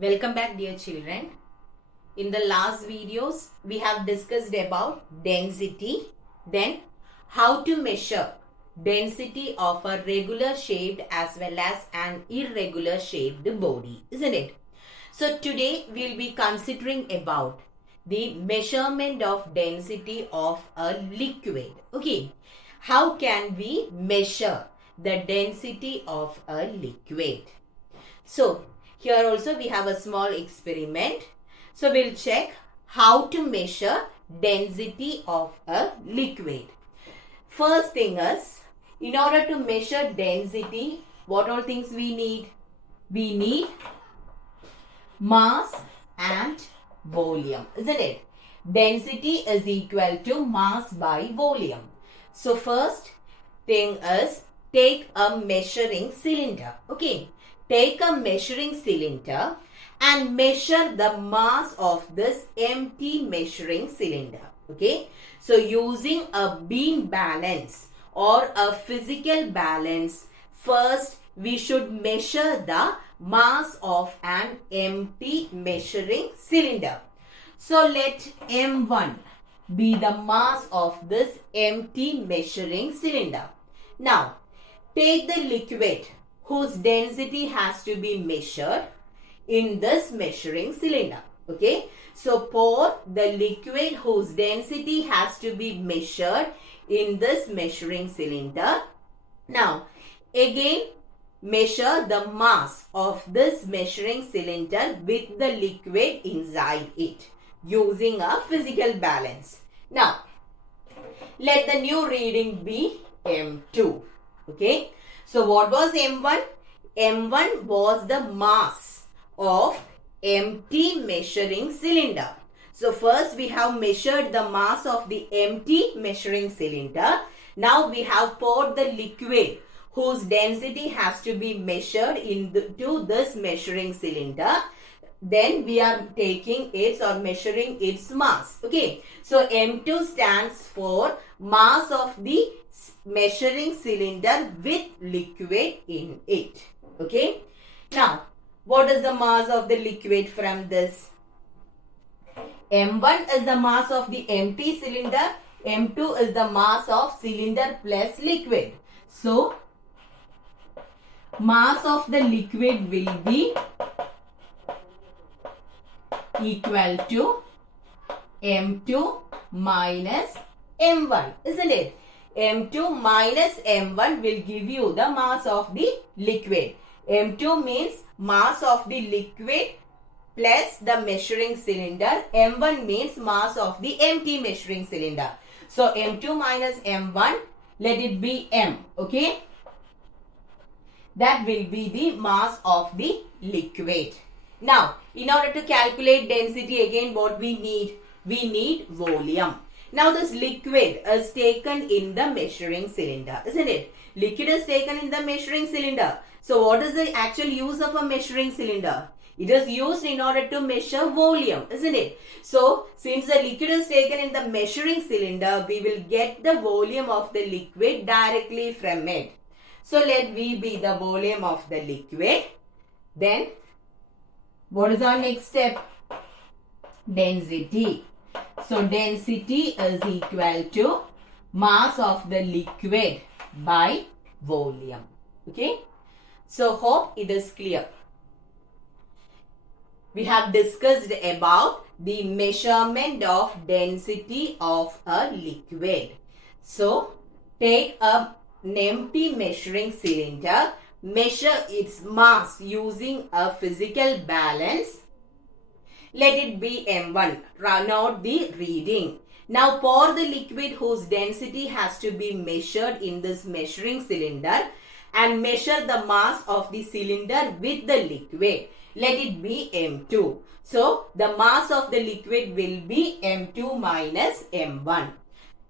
Welcome back, dear children. In the last videos, we have discussed about density, then how to measure density of a regular shaped as well as an irregular shaped body, isn't it? So today we'll be considering about the measurement of density of a liquid. Okay, how can we measure the density of a liquid? So here also we have a small experiment. So we'll check how to measure density of a liquid. First thing is, in order to measure density, what all things we need? We need mass and volume, isn't it? Density is equal to mass by volume. So first thing is, take a measuring cylinder. Okay, take a measuring cylinder and measure the mass of this empty measuring cylinder. Okay, so using a beam balance or a physical balance, first we should measure the mass of an empty measuring cylinder. So let M1 be the mass of this empty measuring cylinder. Now take the liquid whose density has to be measured in this measuring cylinder. Okay, so pour the liquid whose density has to be measured in this measuring cylinder. Now again measure the mass of this measuring cylinder with the liquid inside it using a physical balance. Now let the new reading be M2. Okay, so what was M1? M1 was the mass of empty measuring cylinder. So first we have measured the mass of the empty measuring cylinder. Now we have poured the liquid whose density has to be measured into this measuring cylinder. Then we are taking its or measuring its mass. Okay, so M2 stands for mass of the measuring cylinder with liquid in it. Okay, now what is the mass of the liquid from this? M1 is the mass of the empty cylinder. M2 is the mass of cylinder plus liquid. So mass of the liquid will be equal to M2 minus M1, isn't it? M2 minus M1 will give you the mass of the liquid. M2 means mass of the liquid plus the measuring cylinder. M1 means mass of the empty measuring cylinder. So M2 minus M1, let it be M. Okay, that will be the mass of the liquid. Now in order to calculate density, again what we need? We need volume. Now this liquid is taken in the measuring cylinder, isn't it? Liquid is taken in the measuring cylinder. So what is the actual use of a measuring cylinder? It is used in order to measure volume, isn't it? So since the liquid is taken in the measuring cylinder, we will get the volume of the liquid directly from it. So let V be the volume of the liquid. Then what is our next step? Density. So density is equal to mass of the liquid by volume. Okay, so hope it is clear. We have discussed about the measurement of density of a liquid. So take an empty measuring cylinder, measure its mass using a physical balance. Let it be M1. Run out the reading. Now pour the liquid whose density has to be measured in this measuring cylinder and measure the mass of the cylinder with the liquid. Let it be M2. So the mass of the liquid will be M2 minus M1,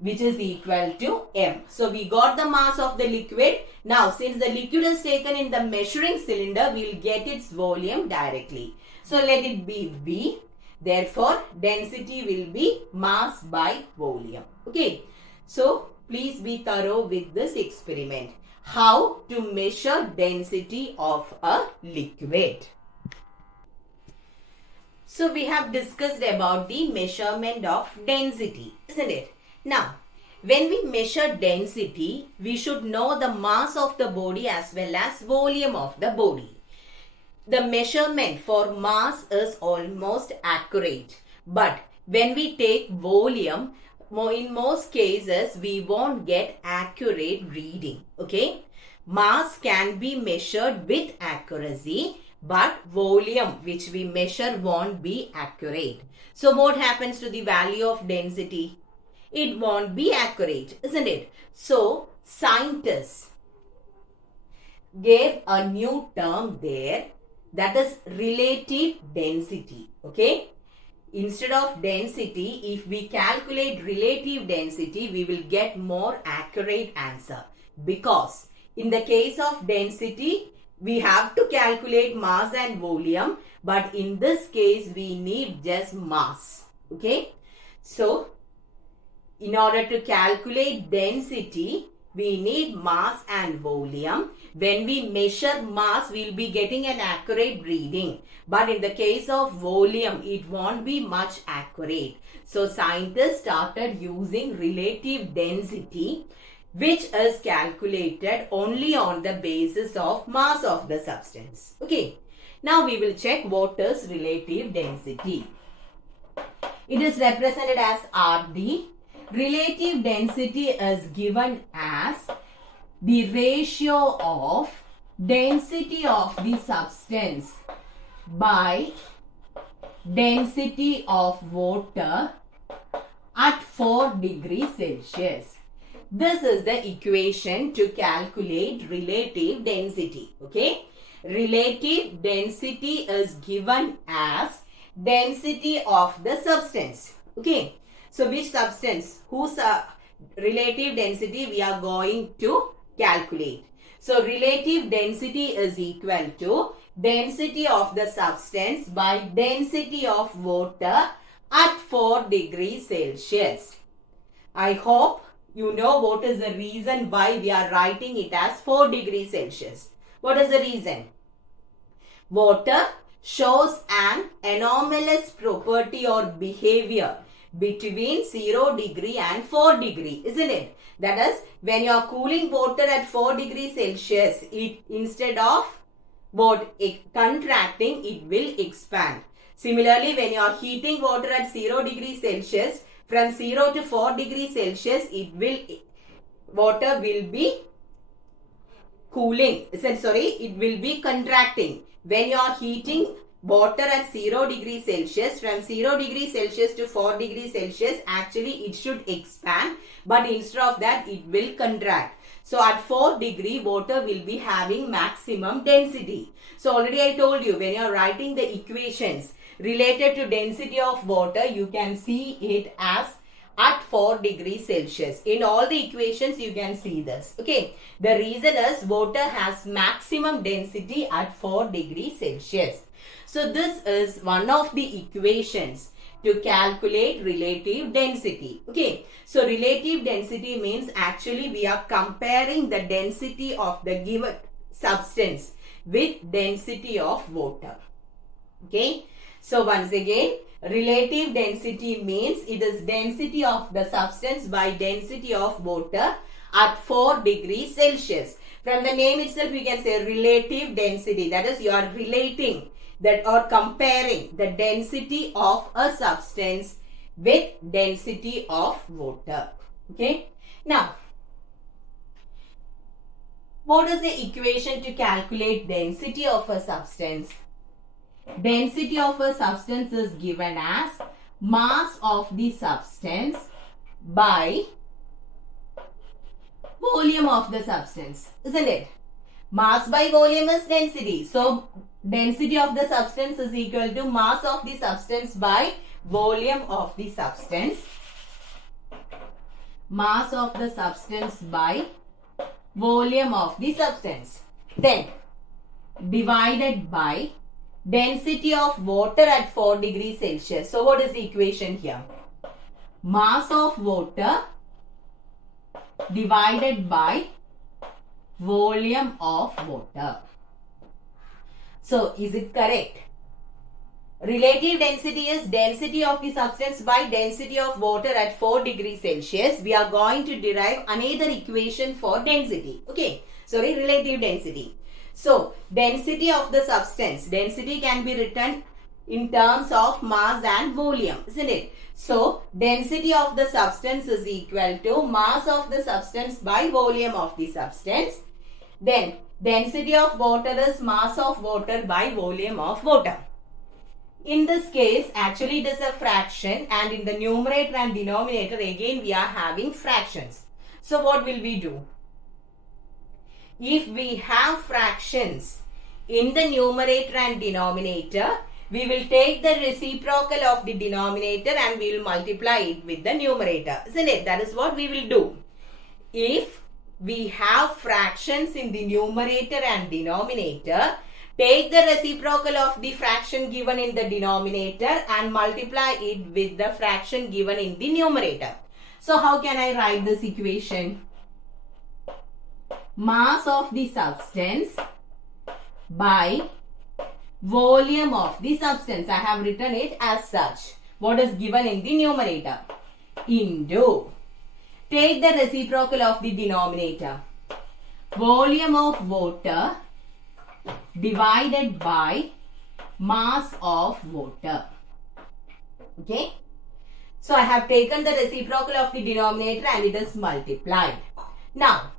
which is equal to M. So we got the mass of the liquid. Now since the liquid is taken in the measuring cylinder, we will get its volume directly. So let it be V. Therefore density will be mass by volume. Okay, so please be thorough with this experiment. How to measure density of a liquid. So we have discussed about the measurement of density, isn't it? Now, when we measure density, we should know the mass of the body as well as volume of the body. The measurement for mass is almost accurate, but when we take volume, in most cases we won't get accurate reading. Okay, mass can be measured with accuracy, but volume which we measure won't be accurate. So what happens to the value of density? It won't be accurate, isn't it? So scientists gave a new term there, that is relative density. Okay, instead of density, if we calculate relative density, we will get more accurate answer, because in the case of density we have to calculate mass and volume, but in this case we need just mass. Okay, so in order to calculate density, we need mass and volume. When we measure mass, we will be getting an accurate reading. But in the case of volume, it won't be much accurate. So scientists started using relative density, which is calculated only on the basis of mass of the substance. Okay. Now we will check what is relative density. It is represented as RD. Relative density is given as the ratio of density of the substance by density of water at 4 degrees Celsius. This is the equation to calculate relative density. Okay, relative density is given as density of the substance. Okay, so which substance, whose relative density we are going to calculate? So relative density is equal to density of the substance by density of water at 4 degrees Celsius. I hope you know what is the reason why we are writing it as 4 degrees Celsius. What is the reason? Water shows an anomalous property or behavior between 0 degree and 4 degree, isn't it? That is, when you are cooling water at 4 degrees Celsius, it instead of contracting, it will expand. Similarly, when you are heating water at 0 degrees Celsius, from 0 to 4 degrees Celsius, water will be cooling. It will be contracting. When you are heating water at 0 degrees Celsius, from 0 degrees Celsius to 4 degrees Celsius, actually it should expand, but instead of that it will contract. So at 4 degree, water will be having maximum density. So already I told you, when you are writing the equations related to density of water, you can see it as at 4 degrees Celsius. In all the equations you can see this. Okay, the reason is water has maximum density at 4 degrees Celsius. So this is one of the equations to calculate relative density. Okay, so relative density means actually we are comparing the density of the given substance with density of water. Okay, so once again, relative density means it is density of the substance by density of water at 4 degrees Celsius. From the name itself we can say relative density. That is, you are relating that or comparing the density of a substance with density of water. Okay. Now, what is the equation to calculate density of a substance? Density of a substance is given as mass of the substance by volume of the substance, isn't it? Mass by volume is density. So, density of the substance is equal to mass of the substance by volume of the substance. Mass of the substance by volume of the substance. Then, divided by density of water at 4 degrees Celsius. So, what is the equation here? Mass of water divided by volume of water. So, is it correct? Relative density is density of the substance by density of water at 4 degrees Celsius. We are going to derive another equation for density. Okay. Sorry, relative density. So, density of the substance. Density can be written in terms of mass and volume, isn't it? So, density of the substance is equal to mass of the substance by volume of the substance. Then, density of water is mass of water by volume of water. In this case, actually it is a fraction, and in the numerator and denominator again we are having fractions. So, what will we do? If we have fractions in the numerator and denominator, we will take the reciprocal of the denominator and we will multiply it with the numerator, isn't it? That is what we will do. If we have fractions in the numerator and denominator, take the reciprocal of the fraction given in the denominator and multiply it with the fraction given in the numerator. So, how can I write this equation? Mass of the substance by volume of the substance. I have written it as such. What is given in the numerator? Into. Take the reciprocal of the denominator. Volume of water divided by mass of water. Okay. So, I have taken the reciprocal of the denominator and it is multiplied. Now,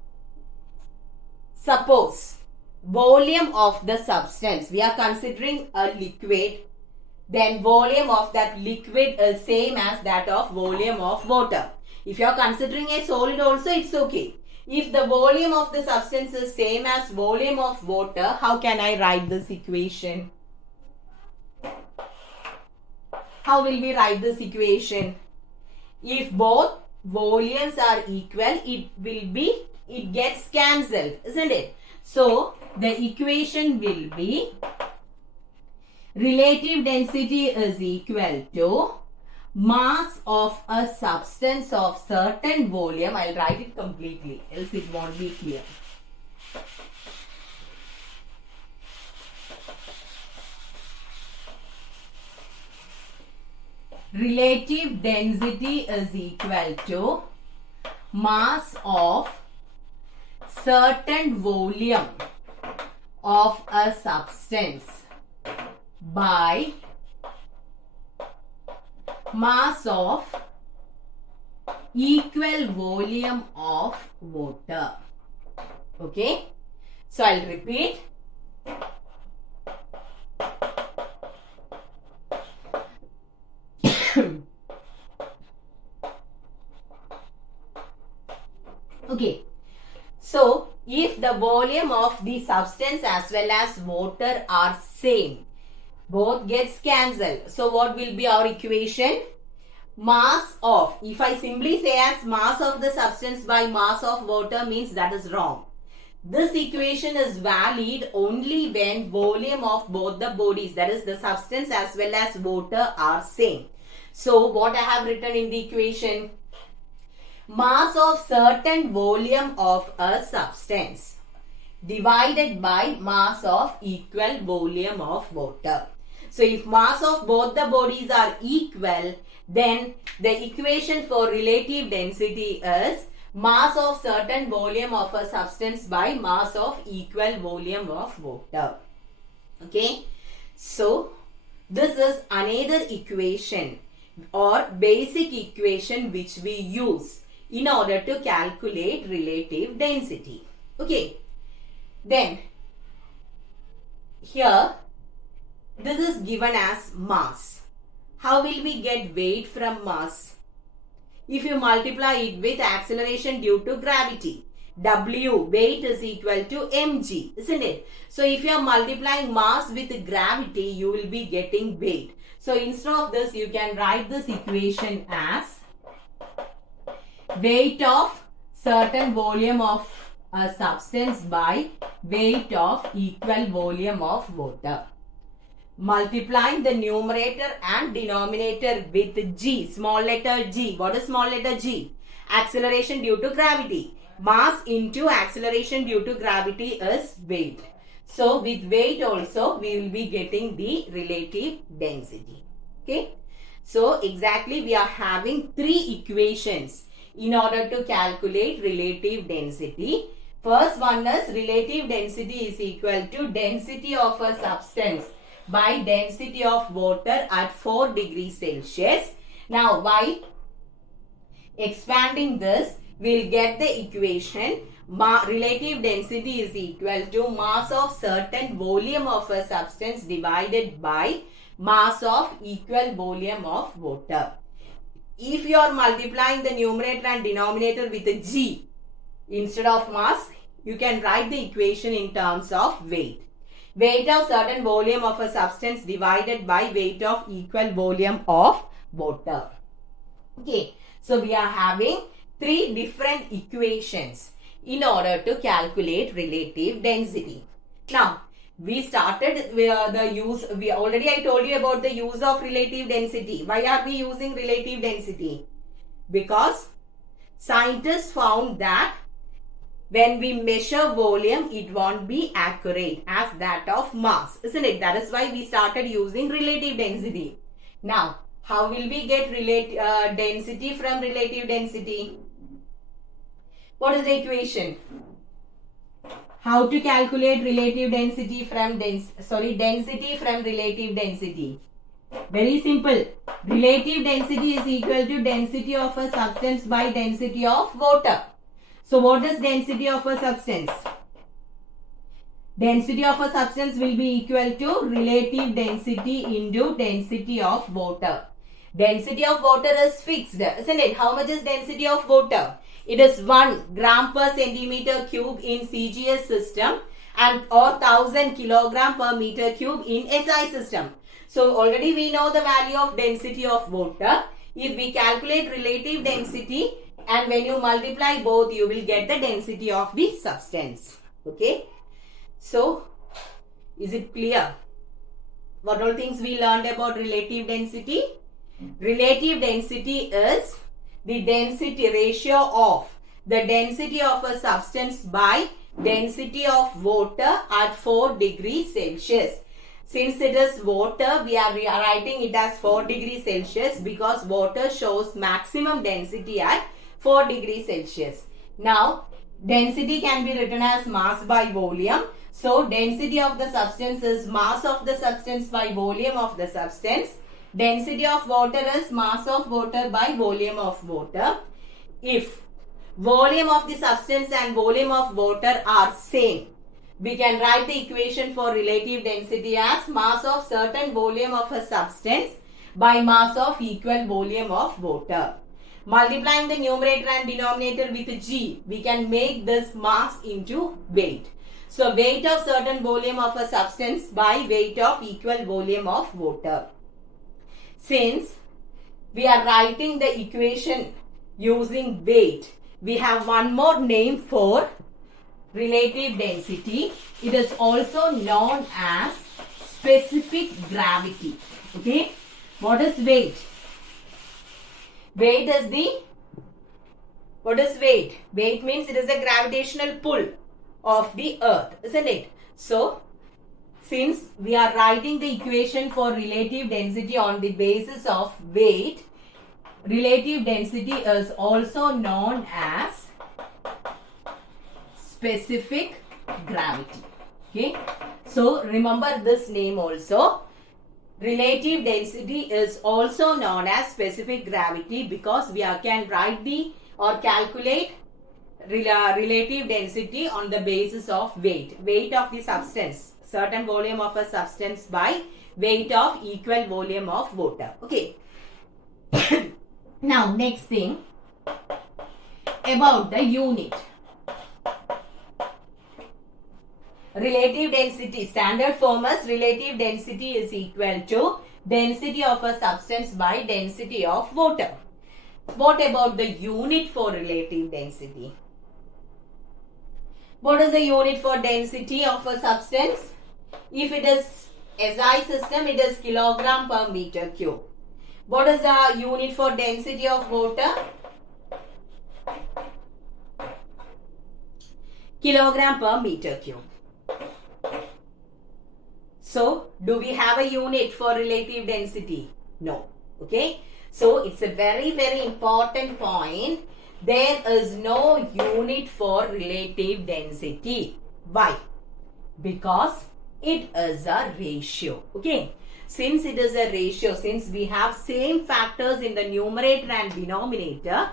suppose volume of the substance, we are considering a liquid, then volume of that liquid is same as that of volume of water. If you are considering a solid also, it's okay. If the volume of the substance is same as volume of water, how can I write this equation? How will we write this equation? If both volumes are equal, it gets cancelled, isn't it? So, the equation will be relative density is equal to mass of a substance of certain volume. I'll write it completely, else it won't be clear. Relative density is equal to mass of certain volume of a substance by mass of equal volume of water. Okay. So, I'll repeat. Okay. So, if the volume of the substance as well as water are same, both gets cancelled. So, what will be our equation? Mass of, if I simply say as mass of the substance by mass of water means that is wrong. This equation is valid only when volume of both the bodies, that is the substance as well as water, are same. So, what I have written in the equation? Mass of certain volume of a substance divided by mass of equal volume of water. So, if mass of both the bodies are equal, then the equation for relative density is mass of certain volume of a substance by mass of equal volume of water. Okay. So, this is another equation or basic equation which we use in order to calculate relative density. Okay. Then, here, this is given as mass. How will we get weight from mass? If you multiply it with acceleration due to gravity, W, weight is equal to mg, isn't it? So, if you are multiplying mass with gravity, you will be getting weight. So, instead of this, you can write this equation as weight of certain volume of a substance by weight of equal volume of water. Multiplying the numerator and denominator with g, small letter g. What is small letter g? Acceleration due to gravity. Mass into acceleration due to gravity is weight. So with weight also we will be getting the relative density. Okay. So exactly we are having three equations in order to calculate relative density. First one is relative density is equal to density of a substance by density of water at 4 degrees Celsius. Now by expanding this, we will get the equation relative density is equal to mass of certain volume of a substance divided by mass of equal volume of water. If you are multiplying the numerator and denominator with a g instead of mass, you can write the equation in terms of weight. Weight of certain volume of a substance divided by weight of equal volume of water. Okay. So we are having three different equations in order to calculate relative density. Now, we started with the use, I told you about the use of relative density. Why are we using relative density? Because scientists found that when we measure volume, it won't be accurate as that of mass, isn't it? That is why we started using relative density. Now, how will we get density from relative density? What is the equation? How to calculate relative density from density from relative density? Very simple. Relative density is equal to density of a substance by density of water. So what is density of a substance? Density of a substance will be equal to relative density into density of water. Density of water is fixed, isn't it? How much is density of water? It is 1 gram per centimeter cube in CGS system and or 1000 kilogram per meter cube in SI system. So already we know the value of density of water. If we calculate relative density and when you multiply both, you will get the density of the substance. Okay. So, is it clear? What all things we learned about relative density? Relative density is the density ratio of the density of a substance by density of water at 4 degrees Celsius. Since it is water, we are writing it as 4 degrees Celsius because water shows maximum density at 4 degrees Celsius. Now, density can be written as mass by volume. So, density of the substance is mass of the substance by volume of the substance. Density of water is mass of water by volume of water. If volume of the substance and volume of water are same, we can write the equation for relative density as mass of certain volume of a substance by mass of equal volume of water. Multiplying the numerator and denominator with g, we can make this mass into weight. So, weight of certain volume of a substance by weight of equal volume of water. Since we are writing the equation using weight, we have one more name for relative density. It is also known as specific gravity. Okay. What is weight? Weight is what is weight? Weight means it is a gravitational pull of the earth, isn't it? So, since we are writing the equation for relative density on the basis of weight, relative density is also known as specific gravity. Okay. So, remember this name also. Relative density is also known as specific gravity because we can write or calculate relative density on the basis of weight. Weight of the substance. Certain volume of a substance by weight of equal volume of water. Okay. Now, next thing about the unit. Relative density. Standard form is relative density is equal to density of a substance by density of water. What about the unit for relative density? What is the unit for density of a substance? If it is SI system, it is kilogram per meter cube. What is the unit for density of water? Kilogram per meter cube. So, do we have a unit for relative density? No. Okay. So, it's a very, very important point. There is no unit for relative density. Why? Because it is a ratio. Okay. Since it is a ratio, since we have same factors in the numerator and denominator,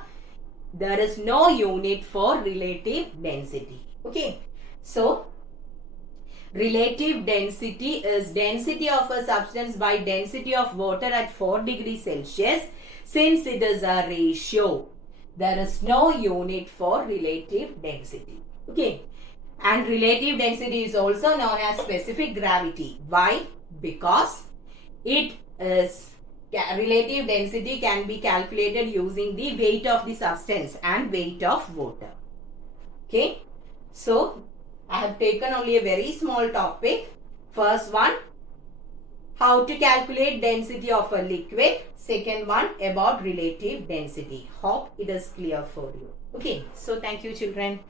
there is no unit for relative density. Okay. So, relative density is density of a substance by density of water at 4 degrees Celsius. Since it is a ratio, there is no unit for relative density. Okay. And relative density is also known as specific gravity. Why? Because it is relative density can be calculated using the weight of the substance and weight of water. Okay. So, I have taken only a very small topic. First one, how to calculate density of a liquid. Second one, about relative density. Hope it is clear for you. Okay. So, thank you children.